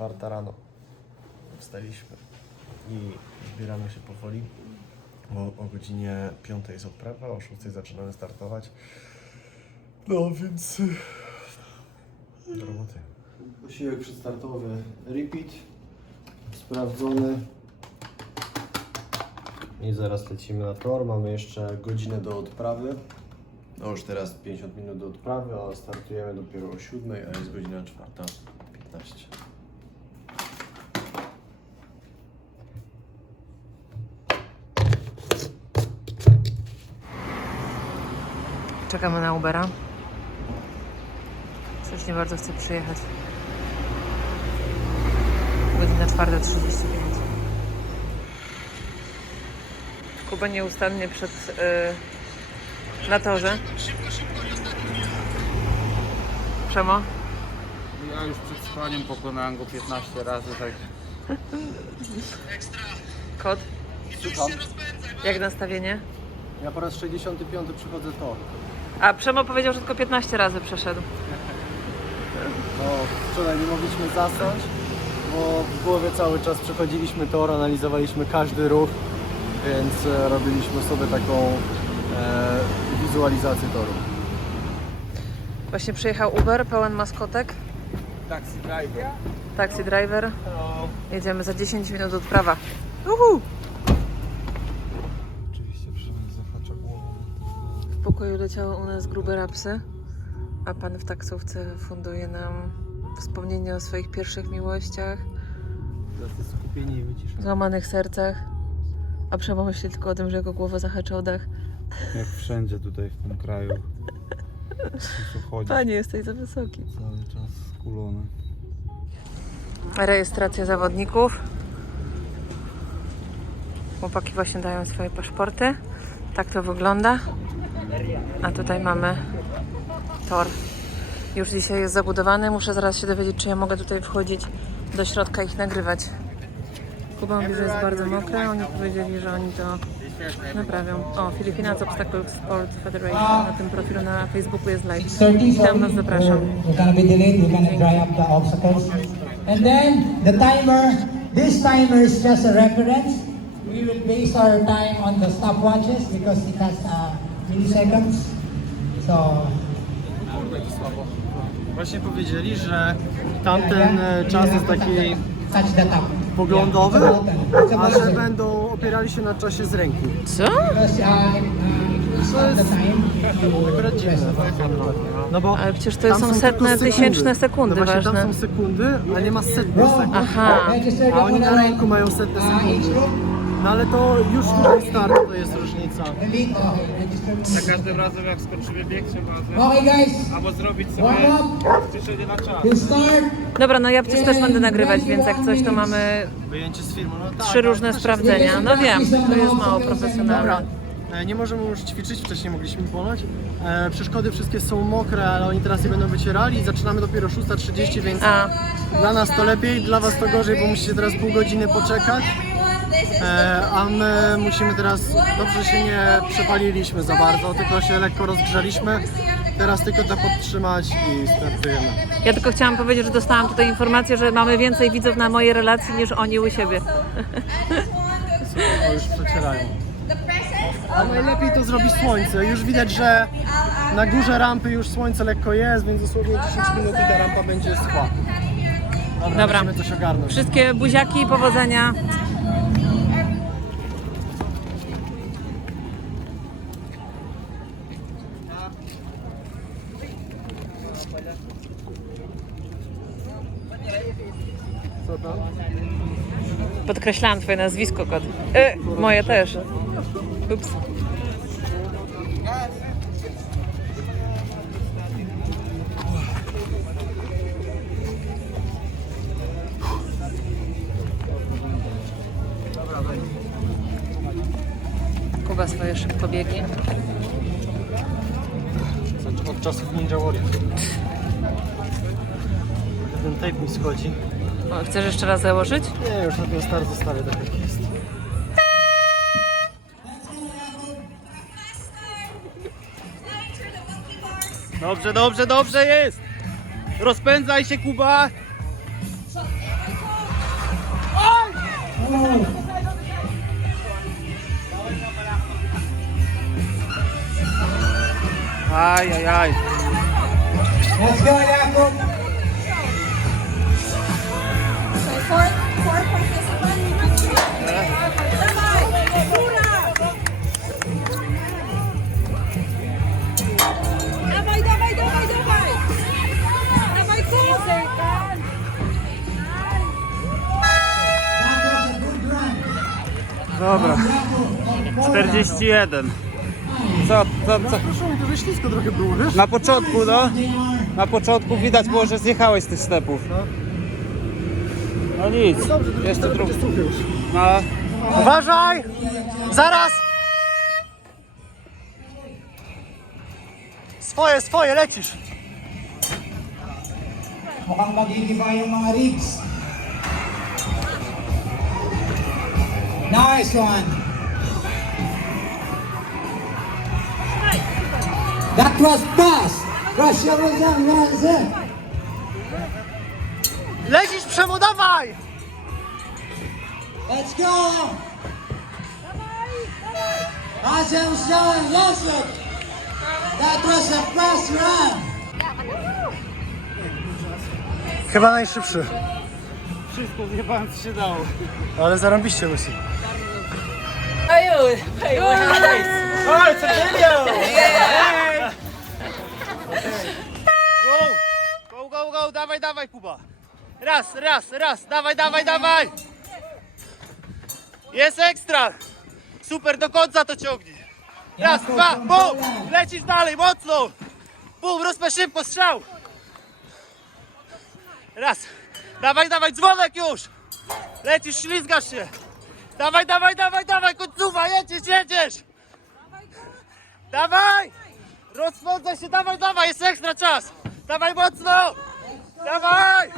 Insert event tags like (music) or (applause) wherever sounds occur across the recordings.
czwarta rano. Wstaliśmy i zbieramy się powoli, bo o godzinie 5 jest odprawa, o 6 zaczynamy startować. No więc... y, Do roboty. Posiłek przedstartowy repeat, sprawdzony. I zaraz lecimy na tor. Mamy jeszcze godzinę do odprawy. No już teraz 50 minut do odprawy, a startujemy dopiero o 7, a jest godzina 4.15. Czekamy na Ubera. Coś nie bardzo chce przyjechać. Godzina 4.35. Kuba nieustannie przed yy, na torze. Przemo? Ja już przed spaniem pokonałem go 15 razy, tak. Kod? Słucham. Jak nastawienie? Ja po raz 65 przychodzę tor. A Przemo powiedział, że tylko 15 razy przeszedł. No, wczoraj nie mogliśmy zasnąć, bo w głowie cały czas przechodziliśmy tor, analizowaliśmy każdy ruch, więc e, robiliśmy sobie taką e, wizualizację toru. Właśnie przyjechał Uber, pełen maskotek. Taxi driver. Taxi driver. Jedziemy za 10 minut odprawa. Uhu! Pokoju leciały u nas grube rapsy, a pan w taksówce funduje nam wspomnienie o swoich pierwszych miłościach, i złamanych sercach, a Przemo myśli tylko o tym, że jego głowa zahacza o dach. Jak wszędzie tutaj w tym kraju. (laughs) Panie, jesteś za wysoki. cały czas skulone. Rejestracja zawodników. Chłopaki właśnie dają swoje paszporty. Tak to wygląda. A tutaj mamy tor. Już dzisiaj jest zabudowany. Muszę zaraz się dowiedzieć, czy ja mogę tutaj wchodzić do środka i ich nagrywać. Kuba mówi, że jest bardzo mokre. Oni powiedzieli, że oni to naprawią. O, Philippines Obstacle Sport Federation. Na tym profilu na Facebooku jest live. 30 Tam nas zapraszam. And then the timer. This timer is just a reference. Base our time on the stopwatches because it has uh, milliseconds. So Właśnie powiedzieli, że tamten e, czas jest taki touch the top. poglądowy, it's a że będą opierali się na czasie z ręki. Co? Because uh, it will stop the time. Akurat dziwne. No bo Ale przecież to tam są tylko setne, tysięczne sekundy no właśnie, ważne. tam są sekundy, a nie ma setnych Roll. sekund. Aha. Register A oni na ręku mają setne uh, sekundy. each. No ale to już tutaj start to jest różnica. Za każdym razem jak skończymy bieg trzeba Okay, guys. albo zrobić sobie ćwiczenie na czas. Dobra, no ja przecież też będę nagrywać, więc jak coś, to mamy Wyjęcie z filmu. No tak, trzy różne sprawdzenia. No wiem, to jest mało profesjonalne. Dobra. E, Nie możemy już ćwiczyć, wcześniej mogliśmy ponoć. E, przeszkody wszystkie są mokre, ale oni teraz je będą wycierali. Zaczynamy dopiero 6.30, więc A, dla nas to lepiej, dla was to gorzej, bo musicie teraz pół godziny poczekać. E, a my musimy teraz, dobrze się nie przepaliliśmy za bardzo, tylko się lekko rozgrzaliśmy. Teraz tylko to podtrzymać i startujemy. ja tylko chciałam powiedzieć, że dostałam tutaj informację, że mamy więcej widzów na mojej relacji niż oni u siebie. O, już przecierają. A najlepiej to zrobić słońce. Już widać, że na górze rampy już słońce lekko jest, więc dosłownie 10 minut i ta rampa będzie schła. Dobra, Dobra. musimy coś ogarnąć. Wszystkie buziaki i powodzenia. Podkreślałam twoje nazwisko, kot. E, moje też. Ups. Kuba swoje szybko biegnie. Od czasów Ninja Warrior. Ten tape mi schodzi. O, chcesz jeszcze raz założyć? Nie, już na ten start zostawię tak jak jest. Dobrze, dobrze, dobrze jest! Rozpędzaj się Kuba! Aj, aj, aj. Let's go, Jakub. Fourth, fourth participant. Dawaj. Dobra, Jakub, 41. Co, co, co? Na początku, no. Na początku widać było, że zjechałeś z tych stepów. No nic, Dobrze, to jeszcze drugi. No, Uważaj! Zaraz! Swoje, swoje, lecisz! Mukhang magigiba yung mga ribs. Nice one. That was fast. Russia was on, was it? Lecisz, Przemo, dawaj! Let's go. Razem Sean Lawson. That was a fast run. Chyba najszybszy, wszystko zjebałem co się dało. ale zarąbiście Lucy. Oj, co video! Go! Go, go, go, dawaj, dawaj Kuba. Raz, raz, raz, dawaj, dawaj, dawaj! Jest ekstra! Super, do końca to ciągnij. Raz, dwa, bum! Lecisz dalej, mocno! Bum, rozpę szybko, strzał! Raz, dawaj, dawaj, dzwonek już! Lecisz, ślizgasz się! Dawaj, dawaj, dawaj, dawaj, końcówa, jedziesz, jedziesz! Dawaj! Rozpędzaj się, dawaj, dawaj, jest ekstra czas! Dawaj mocno! Dawaj!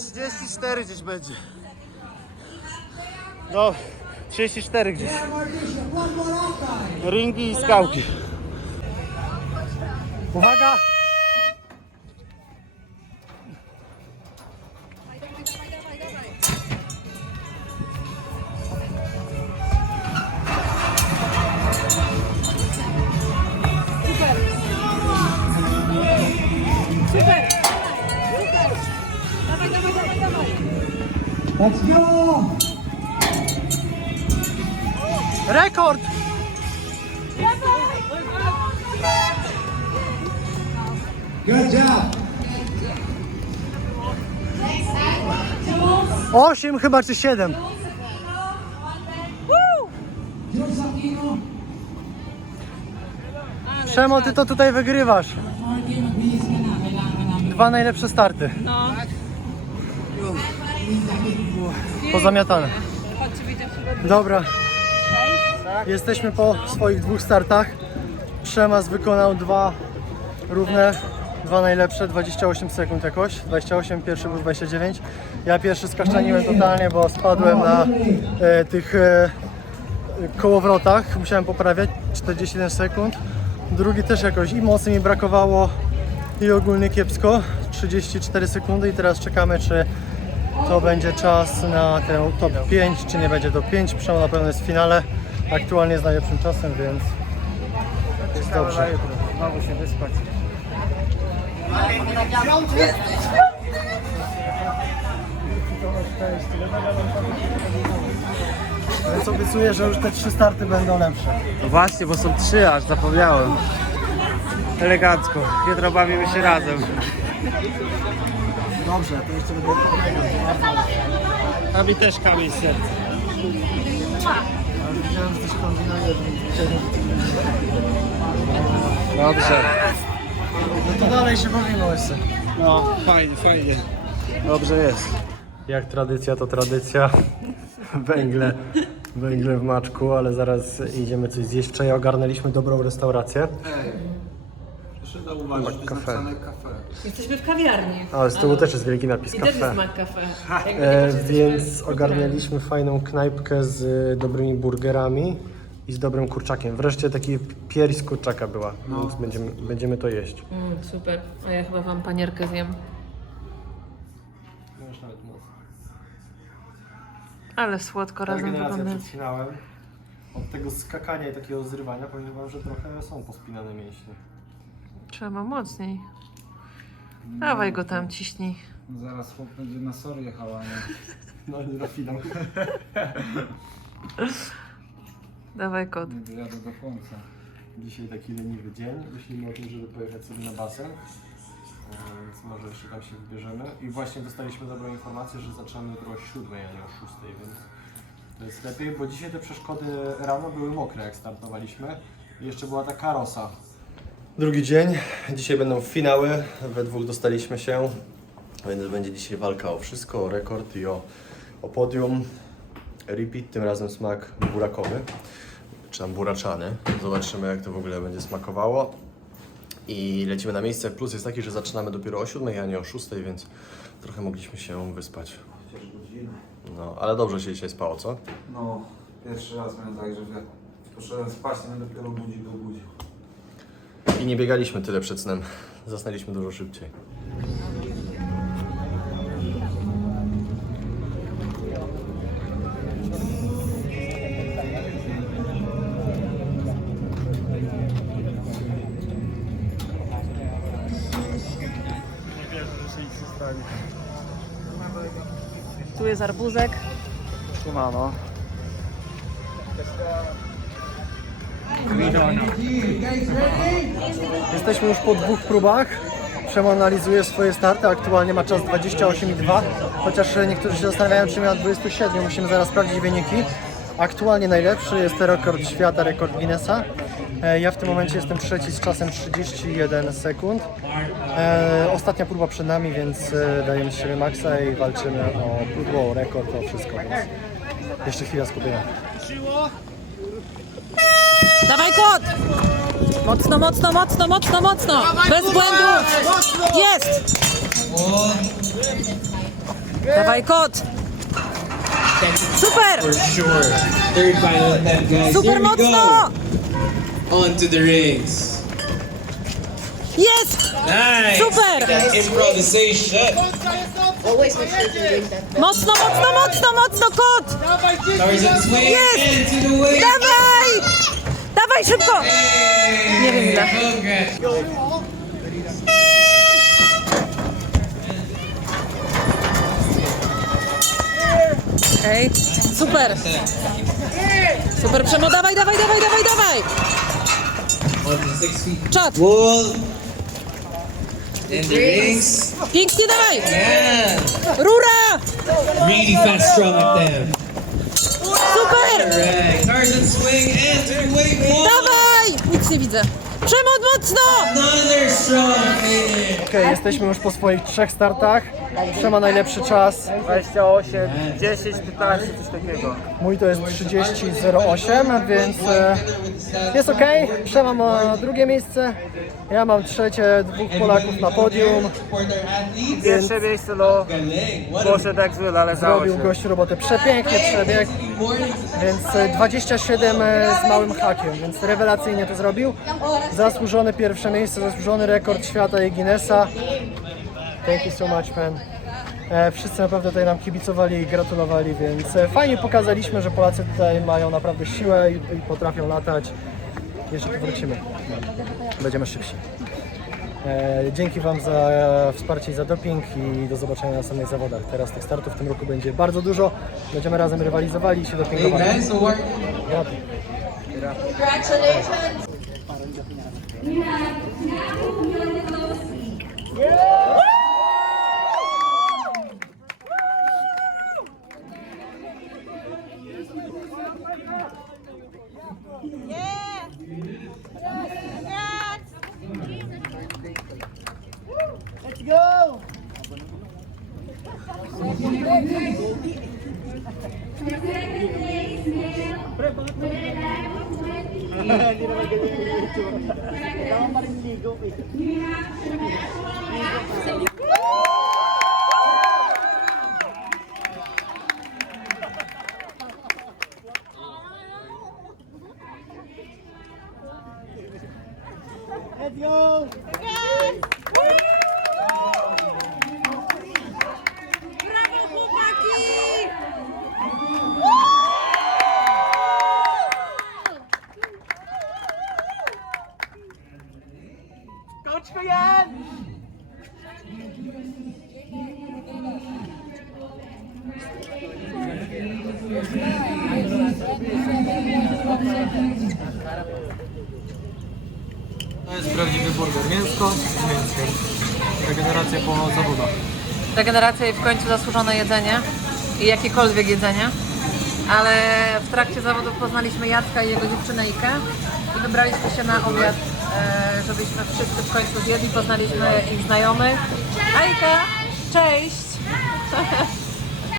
34 gdzieś będzie. No, 34 gdzieś. Ringi i skałki. Uwaga! Good job. Osiem chyba czy siedem. Przemo, ty to tutaj wygrywasz. Dwa najlepsze starty. No, Pozamiatane. Dobra. Jesteśmy po swoich dwóch startach. Przemas wykonał dwa równe, dwa najlepsze, 28 sekund jakoś. 28, pierwszy był 29. Ja pierwszy skaszczaniłem totalnie, bo spadłem na e, tych e, kołowrotach. Musiałem poprawiać 41 sekund. Drugi też jakoś i mocy mi brakowało i ogólnie kiepsko. 34 sekundy i teraz czekamy, czy to będzie czas na tę top 5, czy nie będzie top 5. Przemo na pewno jest w finale. Aktualnie jest najlepszym czasem, więc jest dobrze. Znowu się wyspać. Więc obiecuję, że już te trzy starty będą lepsze. No właśnie, bo są trzy, aż zapomniałem. Elegancko. Jutro bawimy się razem. Dobrze, to jeszcze będzie A mi też kamień z serca. Ale widziałem, że coś kombinuje. Dobrze. No to dalej się bawimy jeszcze. No, fajnie, fajnie. Dobrze jest. Jak tradycja, to tradycja. (laughs) Węgle, węgle w maczku, ale zaraz idziemy coś zjeść. Wczoraj ogarnęliśmy dobrą restaurację. Proszę zauważyć, to jest napisane kafe. Jesteśmy w kawiarni. Ale z tyłu też jest wielki napis I też kafe. jest. Jakby nie E, patrzeć, jesteśmy więc ogarnęliśmy fajną knajpkę z y, dobrymi burgerami i z dobrym kurczakiem. Wreszcie taki pierś z kurczaka była, więc będziemy, będziemy to jeść. Mm, super. A ja chyba wam panierkę zjem. Możesz nawet mówić. Ale słodko razem Regeneracja przed wyglądacie. finałem. Od tego skakania i takiego zrywania powiem wam, że trochę są pospinane mięśnie. Trzeba mocniej. Dawaj go tam, ciśnij. Zaraz chłop będzie na sory jechała, nie? No nie na finał. (laughs) Dawaj. Nie dojadę do końca. Dzisiaj taki leniwy dzień. Myślimy o tym, żeby pojechać sobie na basen. E, Więc może jeszcze tam się wybierzemy. I właśnie dostaliśmy dobrą informację, że zaczynamy dopiero o 7, a nie o 6, więc to jest lepiej, bo dzisiaj te przeszkody rano były mokre jak startowaliśmy. I jeszcze była ta karosa. Drugi dzień. Dzisiaj będą finały. We dwóch dostaliśmy się. Więc będzie dzisiaj walka o wszystko, o rekord i o, o podium. Repeat, tym razem smak burakowy, czy tam buraczany. Zobaczymy jak to w ogóle będzie smakowało. I lecimy na miejsce. Plus jest taki, że zaczynamy dopiero o 7, a nie o 6, więc trochę mogliśmy się wyspać. Chociaż godzinę. No, ale dobrze się dzisiaj spało, co? No, pierwszy raz miałem tak, że jak poszedłem spać, to mnie dopiero budzik obudził. I nie biegaliśmy tyle przed snem. Zasnęliśmy dużo szybciej. Tu jest arbuzek. Siemano. Jesteśmy już po dwóch próbach. Przemo analizuje swoje starty. Aktualnie ma czas 28,2. Chociaż niektórzy się zastanawiają, czy miał 27. Musimy zaraz sprawdzić wyniki. Aktualnie najlepszy jest rekord świata, rekord Guinnessa. E, Ja w tym momencie jestem trzeci z czasem 31 sekund. E, ostatnia próba przed nami, więc e, dajemy z siebie maksa i walczymy o pudło, o rekord, o wszystko. Więc jeszcze chwila skupienia. Dawaj kot! Mocno, mocno, mocno, mocno, mocno! Bez błędu! Jest! Dawaj kot! Super! Sure. Third final attempt, guys. Super Here we mocno! go. On to the rings. Jest! Nice. Super! That improvisation. Mocno, mocno, mocno, mocno kot! Swing Yes. the. Dawaj! Dawaj szybko! Nie wiem ile. Congrats. Ej, super! Super Przemo, dawaj, dawaj, dawaj, dawaj, dawaj! On to six feet. Czat! Wall. And the rings. Pięknie dawaj! Yeah. Rura! Really fast strong at them. Super! Alright. Tarzan swing and to the wing. Wall. Dawaj! Nic nie widzę. Przemo, mocno! Okej, jesteśmy już po swoich trzech startach. Przema najlepszy czas. 28, 10, 15, coś takiego. Mój to jest 30.08, więc e, jest ok. Przema ma drugie miejsce. Ja mam trzecie, dwóch Polaków na podium. Pierwsze miejsce, no, poszedł jak zły, ale się. gość robotę przepięknie, przebieg. Więc e, 27 z małym hakiem, więc rewelacyjnie to zrobił. Zasłużone pierwsze miejsce, zasłużony rekord świata i Guinnessa. Thank you so much, man. E, Wszyscy naprawdę tutaj nam kibicowali i gratulowali, więc e, fajnie pokazaliśmy, że Polacy tutaj mają naprawdę siłę i, i potrafią latać. Jeszcze tu wrócimy. Będziemy szybsi. E, Dzięki Wam za e, wsparcie i za doping i do zobaczenia na następnych zawodach. Teraz tych startów w tym roku będzie bardzo dużo. Będziemy razem rywalizowali i się Hey dopingowali. guys, Let's go! Yes! Brawo. Jest prawdziwy burger. Mięsko z mięskiem. Regeneracja po zawodach. Regeneracja i w końcu zasłużone jedzenie i jakiekolwiek jedzenie. Ale w trakcie zawodów poznaliśmy Jacka i jego dziewczynę Ikę i wybraliśmy się na obiad, e, żebyśmy wszyscy w końcu zjedli. Poznaliśmy ich znajomych. A Ika, cześć! (laughs)